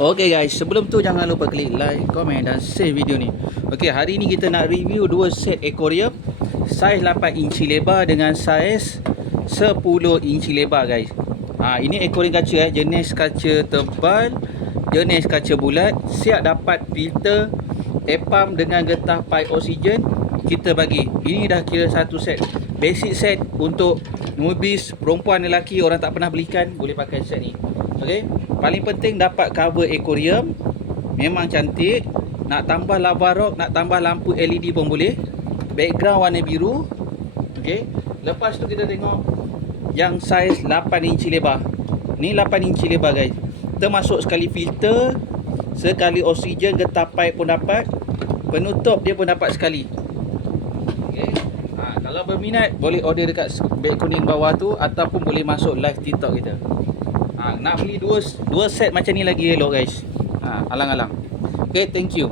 Okay guys, sebelum tu jangan lupa klik like, komen dan share video ni. Okay, hari ni kita nak review dua set aquarium saiz 8 inci lebar dengan saiz 10 inci lebar guys. Ini aquarium kaca jenis kaca tebal, jenis kaca bulat, siap dapat filter, tepam dengan getah pipe oksigen kita bagi. Ini dah kira satu set. Basic set untuk newbies, perempuan, lelaki, orang tak pernah belikan boleh pakai set ni. Okay, paling penting dapat cover aquarium. Memang cantik. Nak tambah lava rock, nak tambah lampu LED pun boleh. Background warna biru. Okay, lepas tu kita tengok yang saiz 8 inci lebar. Ni 8 inci lebar guys. Termasuk sekali filter, sekali oksigen, getah pipe pun dapat. Penutup dia pun dapat sekali. Okay, kalau berminat boleh order dekat beg kuning bawah tu, ataupun boleh masuk live TikTok kita. Nak beli dua set macam ni lagi elok guys. Alang-alang. Okay, thank you.